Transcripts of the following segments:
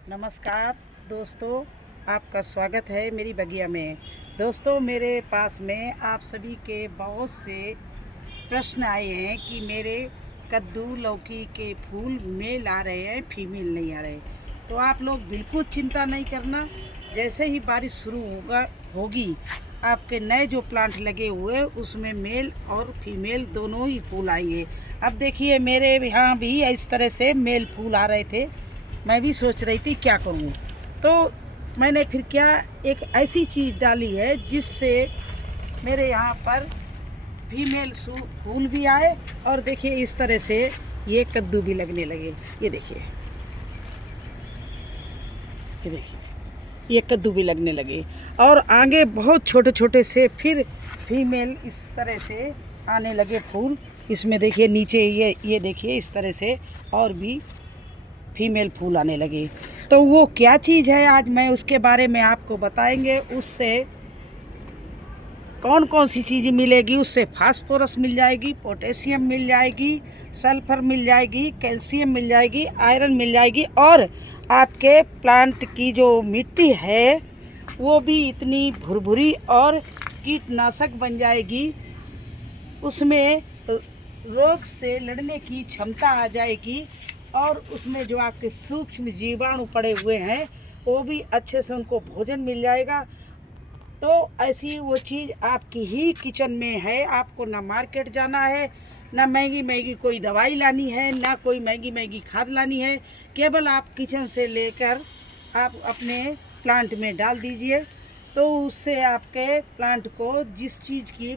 नमस्कार दोस्तों, आपका स्वागत है मेरी बगिया में। दोस्तों, मेरे पास में आप सभी के बहुत से प्रश्न आए हैं कि मेरे कद्दू लौकी के फूल मेल आ रहे हैं, फीमेल नहीं आ रहे। तो आप लोग बिल्कुल चिंता नहीं करना। जैसे ही बारिश शुरू होगी आपके नए जो प्लांट लगे हुए उसमें मेल और फीमेल दोनों ही फूल आएंगे। अब देखिए, मेरे यहाँ भी इस तरह से मेल फूल आ रहे थे। मैं भी सोच रही थी क्या करूँ, तो मैंने फिर क्या एक ऐसी चीज़ डाली है जिससे मेरे यहाँ पर फीमेल फूल भी आए और देखिए इस तरह से ये कद्दू भी लगने लगे। ये देखिए ये कद्दू भी लगने लगे और आगे बहुत छोटे छोटे से फिर फीमेल इस तरह से आने लगे फूल। इसमें देखिए नीचे ये देखिए इस तरह से और भी फीमेल फूल आने लगे। तो वो क्या चीज़ है आज मैं उसके बारे में आपको बताएंगे। उससे कौन कौन सी चीज़ मिलेगी, उससे फास्फोरस मिल जाएगी, पोटेशियम मिल जाएगी, सल्फर मिल जाएगी, कैल्शियम मिल जाएगी, आयरन मिल जाएगी और आपके प्लांट की जो मिट्टी है वो भी इतनी भुरभुरी और कीटनाशक बन जाएगी। उसमें रोग से लड़ने की क्षमता आ जाएगी और उसमें जो आपके सूक्ष्म जीवाणु पड़े हुए हैं वो भी अच्छे से उनको भोजन मिल जाएगा। तो ऐसी वो चीज़ आपकी ही किचन में है। आपको ना मार्केट जाना है, ना महंगी महंगी कोई दवाई लानी है, ना कोई महंगी महंगी खाद लानी है। केवल आप किचन से लेकर आप अपने प्लांट में डाल दीजिए, तो उससे आपके प्लांट को जिस चीज़ की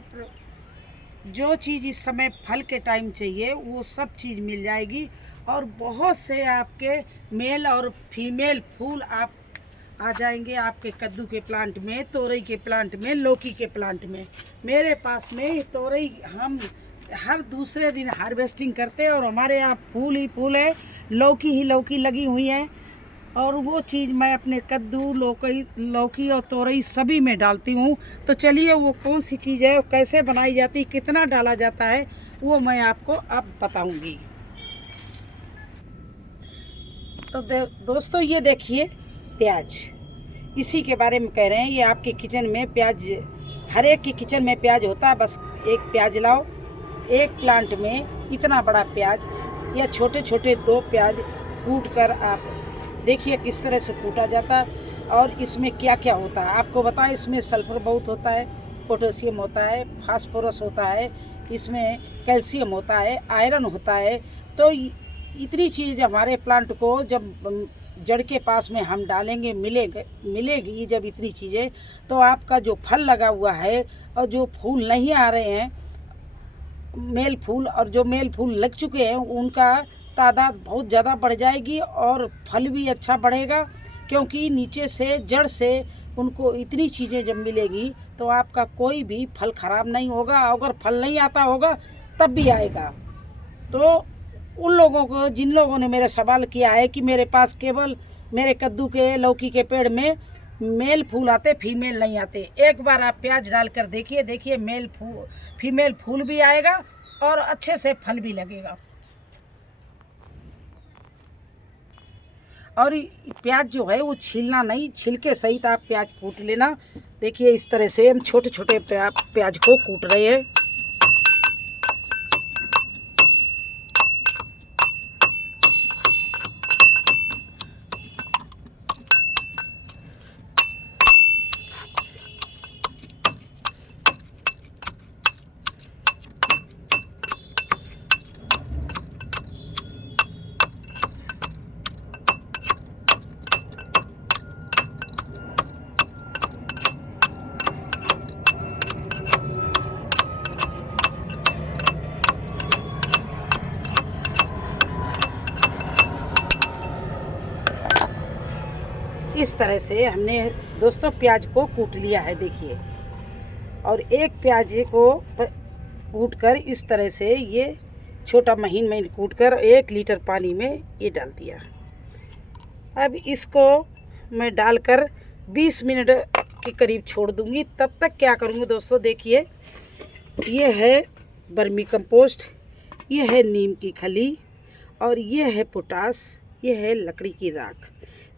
जो चीज़ इस समय फल के टाइम चाहिए वो सब चीज़ मिल जाएगी। और बहुत से आपके मेल और फीमेल फूल आप आ जाएंगे आपके कद्दू के प्लांट में, तोरई के प्लांट में, लौकी के प्लांट में। मेरे पास में तोरई हम हर दूसरे दिन हार्वेस्टिंग करते हैं और हमारे यहाँ फूल ही फूल है, लौकी ही लौकी लगी हुई है। और वो चीज़ मैं अपने कद्दू लौकी और तोरई सभी में डालती हूँ। तो चलिए वो कौन सी चीज़ है, कैसे बनाई जाती है, कितना डाला जाता है, वो मैं आपको अब बताऊँगी। तो दोस्तों ये देखिए प्याज, इसी के बारे में कह रहे हैं। ये आपके किचन में प्याज, हर एक के किचन में प्याज होता है। बस एक प्याज लाओ, एक प्लांट में इतना बड़ा प्याज या छोटे छोटे 2 प्याज कूट कर आप देखिए किस तरह से कूटा जाता है। और इसमें क्या क्या होता है आपको बताएं। इसमें सल्फर बहुत होता है, पोटेशियम होता है, फास्फोरस होता है, इसमें कैल्शियम होता है, आयरन होता है। तो इतनी चीज़ हमारे प्लांट को जब जड़ के पास में हम डालेंगे मिलेगी जब इतनी चीज़ें, तो आपका जो फल लगा हुआ है और जो फूल नहीं आ रहे हैं मेल फूल, और जो मेल फूल लग चुके हैं उनका तादाद बहुत ज़्यादा बढ़ जाएगी और फल भी अच्छा बढ़ेगा। क्योंकि नीचे से जड़ से उनको इतनी चीज़ें जब मिलेगी तो आपका कोई भी फल ख़राब नहीं होगा। अगर फल नहीं आता होगा तब भी आएगा। तो उन लोगों को, जिन लोगों ने मेरे सवाल किया है कि मेरे पास केवल मेरे कद्दू के लौकी के पेड़ में मेल फूल आते, फीमेल नहीं आते, एक बार आप प्याज डालकर देखिए फीमेल फूल भी आएगा और अच्छे से फल भी लगेगा। और प्याज जो है वो छीलना नहीं, छिलके सहित आप प्याज कूट लेना। देखिए इस तरह से हम छोटे छोटे प्याज को कूट रहे हैं। इस तरह से हमने दोस्तों प्याज को कूट लिया है देखिए। और एक प्याज को कूट कर इस तरह से ये छोटा महीन महीन कूट कर 1 लीटर पानी में ये डाल दिया। अब इसको मैं डालकर 20 मिनट के करीब छोड़ दूंगी। तब तक क्या करूँगी दोस्तों, देखिए ये है वर्मी कंपोस्ट, ये है नीम की खली और ये है पोटास, ये है लकड़ी की राख।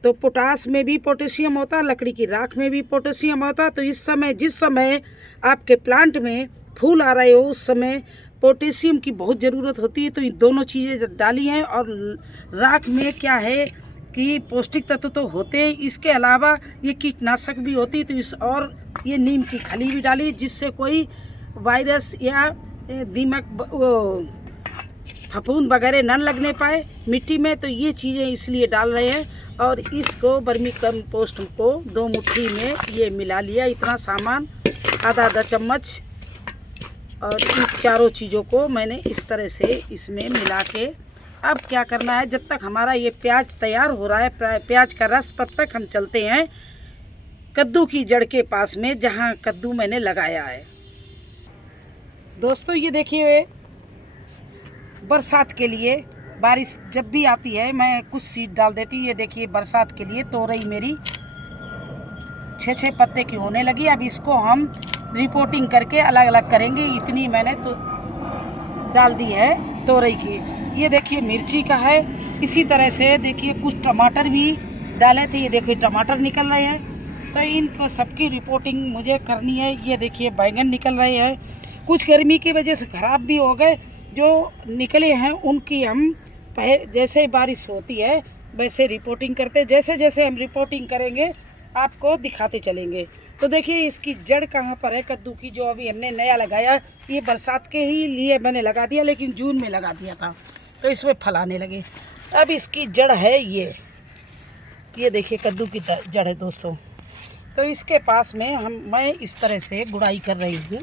तो पोटास में भी पोटेशियम होता है, लकड़ी की राख में भी पोटेशियम होता है। तो इस समय जिस समय आपके प्लांट में फूल आ रहे हो उस समय पोटेशियम की बहुत ज़रूरत होती है। तो ये दोनों चीज़ें डाली हैं। और राख में क्या है कि पौष्टिक तत्व तो होते हैं, इसके अलावा ये कीटनाशक भी होती है। तो इस और ये नीम की खली भी डाली जिससे कोई वायरस या दीमक फफूंद वगैरह न लगने पाए मिट्टी में। तो ये चीज़ें इसलिए डाल रहे हैं। और इसको वर्मी कंपोस्ट को 2 मुट्ठी में ये मिला लिया, इतना सामान आधा चम्मच। और इन चारों चीज़ों को मैंने इस तरह से इसमें मिला के अब क्या करना है, जब तक हमारा ये प्याज तैयार हो रहा है, प्याज का रस, तब तक हम चलते हैं कद्दू की जड़ के पास में जहाँ कद्दू मैंने लगाया है। दोस्तों ये देखिए, बरसात के लिए बारिश जब भी आती है मैं कुछ सीड डाल देती हूँ। ये देखिए बरसात के लिए तोरई मेरी 6-6 पत्ते की होने लगी। अब इसको हम रिपोर्टिंग करके अलग अलग करेंगे। इतनी मैंने तो डाल दी है तोरई की। ये देखिए मिर्ची का है। इसी तरह से देखिए कुछ टमाटर भी डाले थे, ये देखिए टमाटर निकल रहे हैं। तो इनको सबकी रिपोर्टिंग मुझे करनी है। ये देखिए बैंगन निकल रहे हैं, कुछ गर्मी की वजह से ख़राब भी हो गए, जो निकले हैं उनकी हम जैसे ही बारिश होती है वैसे रिपोर्टिंग करते, जैसे जैसे हम रिपोर्टिंग करेंगे आपको दिखाते चलेंगे। तो देखिए इसकी जड़ कहाँ पर है कद्दू की, जो अभी हमने नया लगाया। ये बरसात के ही लिए मैंने लगा दिया, लेकिन जून में लगा दिया था तो इसमें फल आने लगे। अब इसकी जड़ है ये देखिए कद्दू की जड़ है दोस्तों। तो इसके पास में मैं इस तरह से गुड़ाई कर रही हूँ।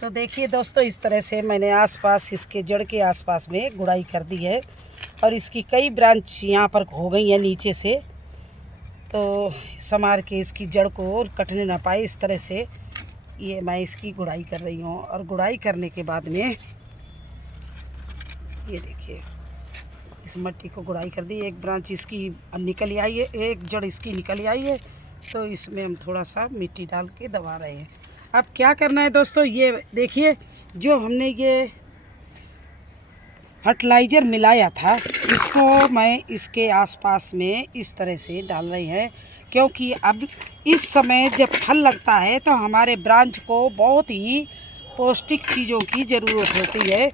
तो देखिए दोस्तों, इस तरह से मैंने आसपास इसके जड़ के आसपास में गुड़ाई कर दी है। और इसकी कई ब्रांच यहाँ पर हो गई है नीचे से, तो संवार के इसकी जड़ को कटने ना पाए इस तरह से ये मैं इसकी गुड़ाई कर रही हूँ। और गुड़ाई करने के बाद में ये देखिए इस मिट्टी को गुड़ाई कर दी। एक ब्रांच इसकी निकल आई है, एक जड़ इसकी निकल आई है। तो इसमें हम थोड़ा सा मिट्टी डाल के दबा रहे हैं। अब क्या करना है दोस्तों, ये देखिए जो हमने ये फर्टिलाइज़र मिलाया था इसको मैं इसके आसपास में इस तरह से डाल रही है। क्योंकि अब इस समय जब फल लगता है तो हमारे ब्रांच को बहुत ही पौष्टिक चीज़ों की ज़रूरत होती है।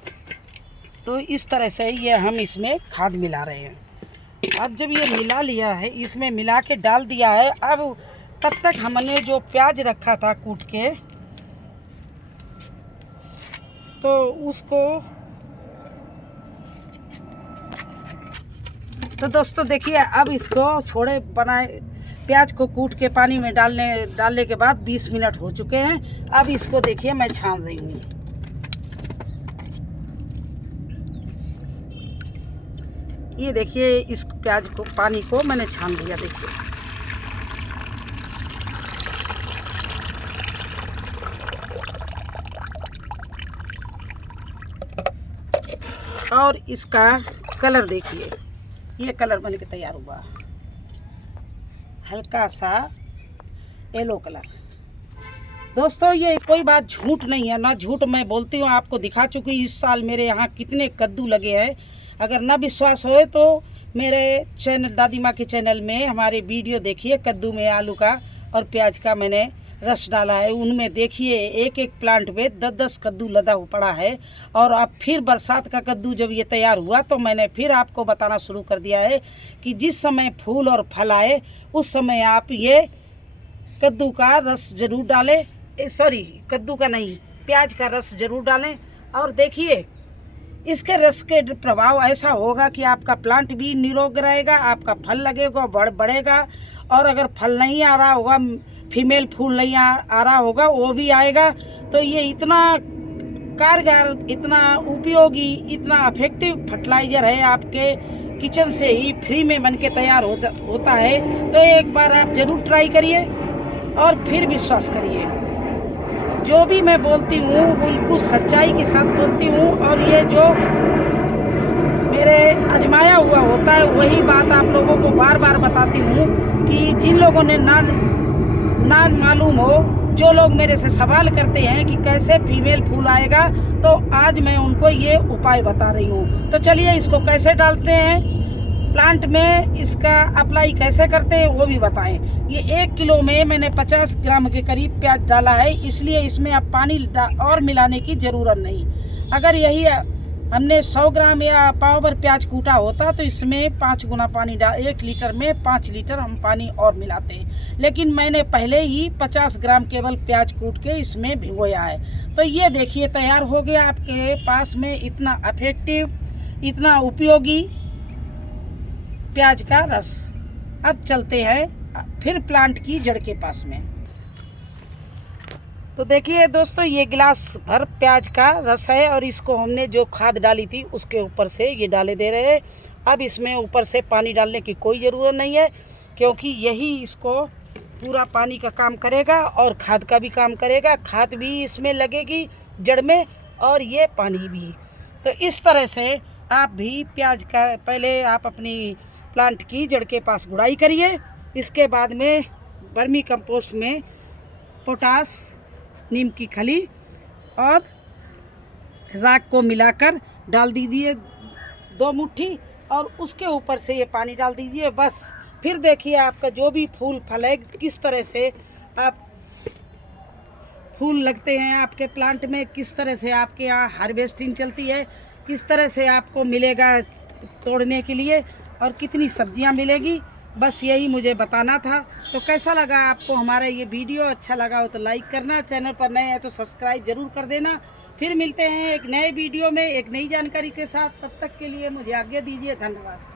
तो इस तरह से ये हम इसमें खाद मिला रहे हैं। अब जब ये मिला लिया है, इसमें मिला के डाल दिया है, अब तब तक हमने जो प्याज रखा था कूट के, तो उसको तो दोस्तों देखिए अब इसको छोड़े बनाए प्याज को कूट के पानी में डालने के बाद 20 मिनट हो चुके हैं। अब इसको देखिए मैं छान रही हूँ। ये देखिए इस प्याज को पानी को मैंने छान लिया। देखिए और इसका कलर देखिए, ये कलर बन के तैयार हुआ, हल्का सा येलो कलर। दोस्तों ये कोई बात झूठ नहीं है, ना झूठ मैं बोलती हूँ, आपको दिखा चुकी इस साल मेरे यहाँ कितने कद्दू लगे हैं। अगर ना विश्वास हो तो मेरे चैनल दादी माँ के चैनल में हमारे वीडियो देखिए, कद्दू में आलू का और प्याज का मैंने रस डाला है, उनमें देखिए एक एक प्लांट में 10-10 कद्दू लदा पड़ा है। और अब फिर बरसात का कद्दू जब ये तैयार हुआ तो मैंने फिर आपको बताना शुरू कर दिया है कि जिस समय फूल और फल आए उस समय आप ये कद्दू का रस ज़रूर डालें, सॉरी कद्दू का नहीं, प्याज का रस ज़रूर डालें। और देखिए इसके रस के प्रभाव ऐसा होगा कि आपका प्लांट भी निरोग रहेगा, आपका फल लगेगा, बढ़ेगा। और अगर फल नहीं आ रहा होगा, फीमेल फूल नहीं आ रहा होगा, वो भी आएगा। तो ये इतना कारगर, इतना उपयोगी, इतना इफेक्टिव फर्टिलाइज़र है, आपके किचन से ही फ्री में बन के तैयार होता है। तो एक बार आप ज़रूर ट्राई करिए और फिर विश्वास करिए। जो भी मैं बोलती हूँ बिल्कुल सच्चाई के साथ बोलती हूँ। और ये जो मेरे आजमाया हुआ होता है वही बात आप लोगों को बार बार बताती हूँ कि जिन लोगों ने ना मालूम हो, जो लोग मेरे से सवाल करते हैं कि कैसे फीमेल फूल आएगा, तो आज मैं उनको ये उपाय बता रही हूँ। तो चलिए इसको कैसे डालते हैं प्लांट में इसका अप्लाई कैसे करते हैं वो भी बताएं। ये 1 किलो में मैंने 50 ग्राम के करीब प्याज डाला है, इसलिए इसमें अब पानी और मिलाने की ज़रूरत नहीं। अगर यही हमने 100 ग्राम या पाव भर प्याज कूटा होता तो इसमें 5 गुना पानी 1 लीटर में 5 लीटर हम पानी और मिलाते हैं, लेकिन मैंने पहले ही 50 ग्राम केवल प्याज कूट के इसमें भिगोया है। तो ये देखिए तैयार हो गया आपके पास में इतना इफेक्टिव, इतना उपयोगी प्याज का रस। अब चलते हैं फिर प्लांट की जड़ के पास में। तो देखिए दोस्तों, ये गिलास भर प्याज का रस है और इसको हमने जो खाद डाली थी उसके ऊपर से ये डाले दे रहे हैं। अब इसमें ऊपर से पानी डालने की कोई ज़रूरत नहीं है, क्योंकि यही इसको पूरा पानी का काम करेगा और खाद का भी काम करेगा। खाद भी इसमें लगेगी जड़ में और ये पानी भी। तो इस तरह से आप भी प्याज का पहले आप अपनी प्लांट की जड़ के पास गुड़ाई करिए, इसके बाद में वर्मी कंपोस्ट में पोटास, नीम की खली और राख को मिलाकर डाल दीजिए 2 मुट्ठी और उसके ऊपर से ये पानी डाल दीजिए। बस फिर देखिए आपका जो भी फूल फल है, किस तरह से आप फूल लगते हैं आपके प्लांट में, किस तरह से आपके यहाँ हार्वेस्टिंग चलती है, किस तरह से आपको मिलेगा तोड़ने के लिए और कितनी सब्जियां मिलेगी। बस यही मुझे बताना था। तो कैसा लगा आपको हमारा ये वीडियो? अच्छा लगा हो तो लाइक करना, चैनल पर नए हैं तो सब्सक्राइब जरूर कर देना। फिर मिलते हैं एक नए वीडियो में एक नई जानकारी के साथ। तब तक के लिए मुझे आज्ञा दीजिए। धन्यवाद।